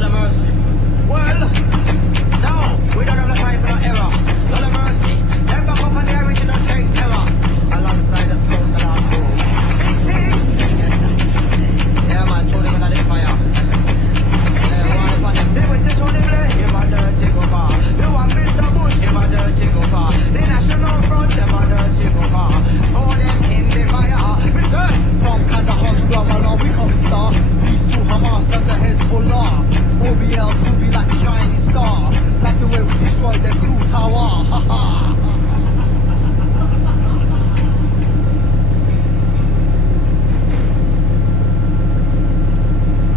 Lord of mercy. Well, no, we don't have the time for no error. Lord of mercy, never come on the original straight error. Alongside the social art crew. Big things. Yeah, man, throw them in the fire. Yeah, one upon them. They went to show them there. Him a dirty go far. You want Mr. Bush, him a dirty go far. The National Front, them a dirty go far. Throw them in the fire. From Kandahar to Ramallah, we come star. Peace to Hamas and the Hezbollah. OBL will be like a shining star. Like the way we destroyed their crew tower. Ha ha.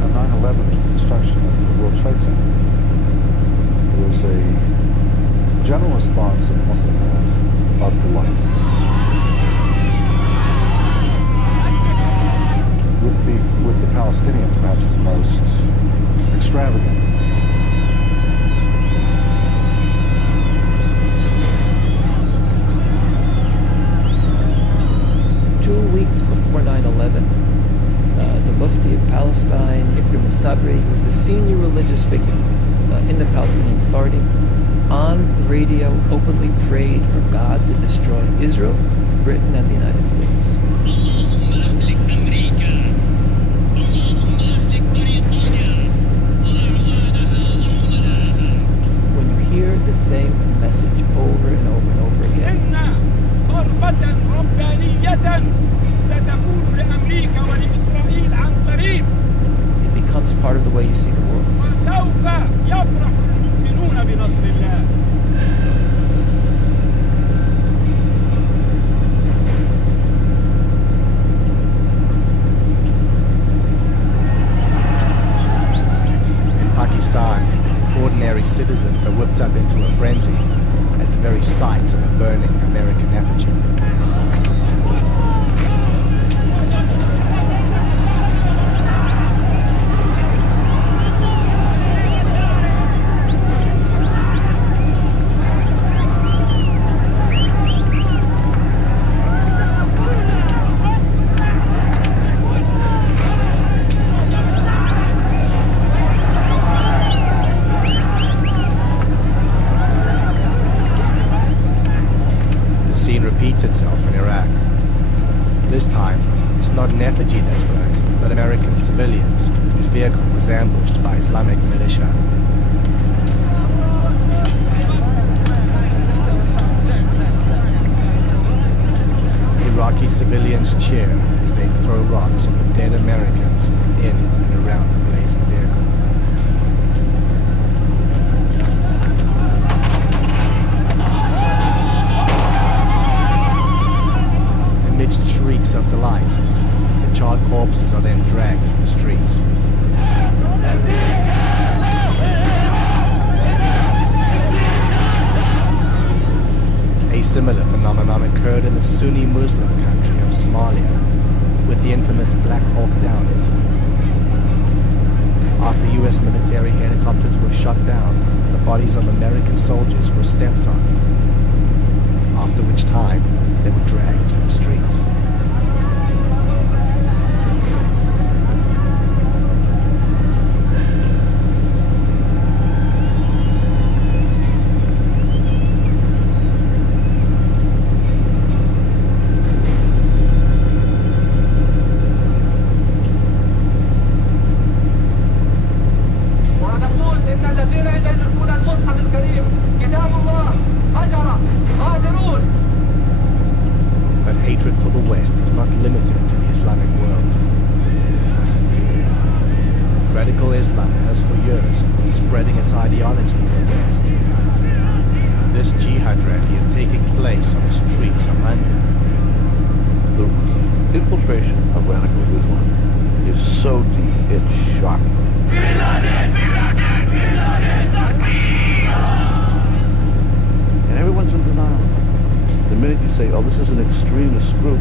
On 9/11 construction of the World Trade Center, there was a general response in the Muslim world of delight. With the Palestinians perhaps the most extravagant. Weeks before 9/11, the Mufti of Palestine, Ikram al-Sabri, who was the senior religious figure in the Palestinian Authority, on the radio openly prayed for God to destroy Israel, Britain, and the United States. When you hear the same message over and over and over again, it becomes part of the way you see the world. In Pakistan, ordinary citizens are whipped up into a frenzy at the very sight of a burning American effigy. Itself in Iraq. This time, it's not an effigy that's burnt, but American civilians whose vehicle was ambushed by Islamic militia. Iraqi civilians cheer as they throw rocks at the dead Americans in and around the blazing vehicle. Shrieks of delight, the charred corpses are then dragged through the streets. A similar phenomenon occurred in the Sunni Muslim country of Somalia with the infamous Black Hawk Down incident. After U.S. military helicopters were shot down, the bodies of American soldiers were stepped on, after which time they were dragged through the streets. But hatred for the West is not limited to the Islamic world. Radical Islam has for years been spreading its ideology in the West. This jihad rally is taking place on the streets of London. The infiltration of radical Islam is so deep, it's shocking. And everyone's in denial. The minute you say, oh, this is an extremist group,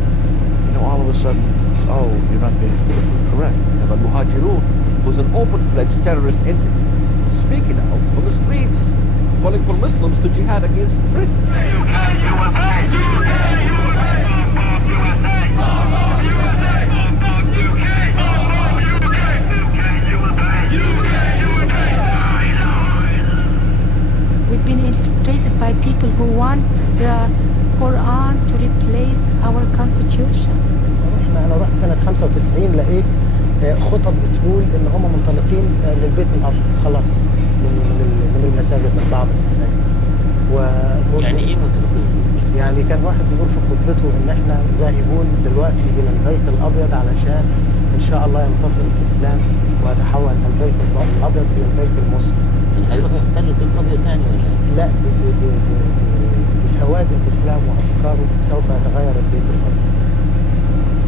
you know, all of a sudden, oh, you're not being politically correct. But Muhajirun was an open-fledged terrorist entity, speaking out on the streets, calling for Muslims to jihad against Britain. قريت خطب بتقول ان هم منطلقين للبيت الابيض خلاص من المساجد، من بعض المساجد. يعني ايه منطلقين؟ يعني كان واحد بيقول في خطبته ان احنا ذاهبون دلوقتي الى البيت الابيض علشان ان شاء الله ينتصر الاسلام ويتحول البيت الابيض الى البيت المسلم. هيروحوا يحتلوا البيت الابيض يعني ولا؟ لا، بسواد الاسلام وافكاره سوف يتغير البيت الابيض.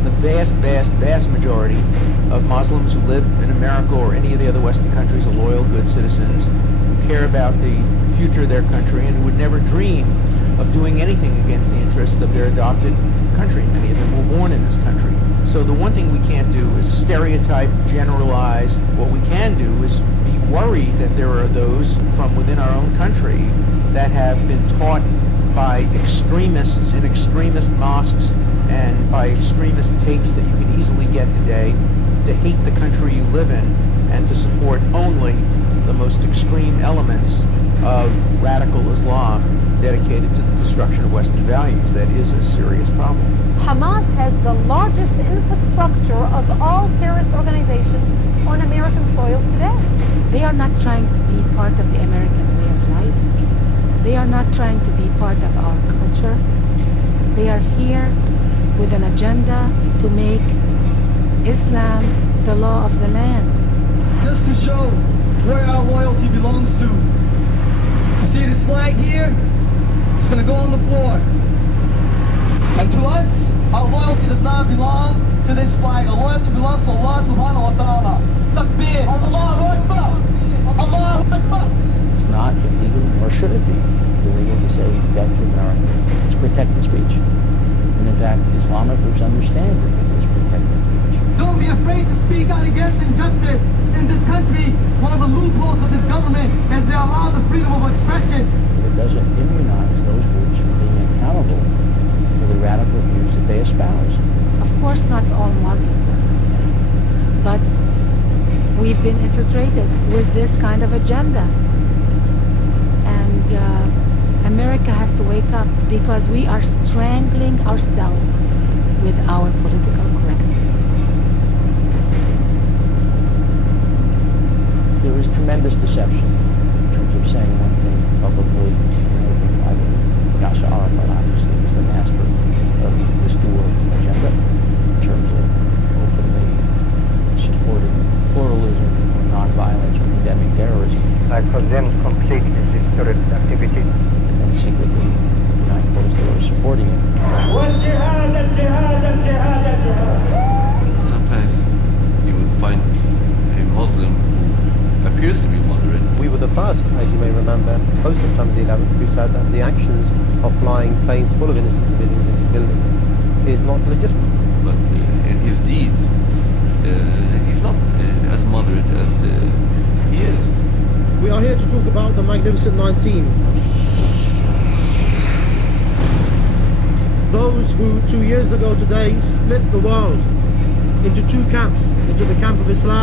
The vast majority of Muslims who live in America or any of the other Western countries are loyal, good citizens who care about the future of their country and would never dream of doing anything against the interests of their adopted country. Many of them were born in this country. So the one thing we can't do is stereotype, generalize. What we can do is be worried that there are those from within our own country that have been taught by extremists in extremist mosques and by extremist tapes that you can easily get today to hate the country you live in and to support only the most extreme elements of radical Islam dedicated to the destruction of Western values. That is a serious problem. Hamas has the largest infrastructure of all terrorist organizations on American soil today. They are not trying to be part of the American way of life. They are not trying to be part of our culture. They are here with an agenda to make Islam the law of the land. Just to show where our loyalty belongs to. You see this flag here? It's going to go on the floor. And to us, our loyalty does not belong to this flag. Our loyalty belongs to Allah subhanahu wa ta'ala. Takbir. Allahu Akbar. Allahu Akbar. It's not illegal, nor should it be illegal to say that to America. It's protected speech. And in fact, Islamic groups understand that it is protected speech. Don't be afraid to speak out against injustice in this country. One of the loopholes of this government is they allow the freedom of expression. But it doesn't immunize those groups from being accountable for the radical views that they espouse. Of course, not all Muslims are like that. But we've been infiltrated with this kind of agenda. And America has to wake up because we are strangling ourselves with our political correctness. There is tremendous deception in terms of saying one thing publicly and another thing privately. Yasser Arafat obviously was the master of this dual agenda in terms of openly supporting pluralism, nonviolence, or condemning terrorism. I condemn completely these terrorist activities. And then secretly, behind closed doors, supporting it. Sometimes you would find a Muslim who appears to be moderate. We were the first, as you may remember, post-September the 11th, who said that the actions of flying planes full of innocent civilians into buildings is not legitimate. But in his deeds, he's not as moderate as he is. We are here to talk about the Magnificent 19. Those who 2 years ago today split the world into two camps, into the camp of Islam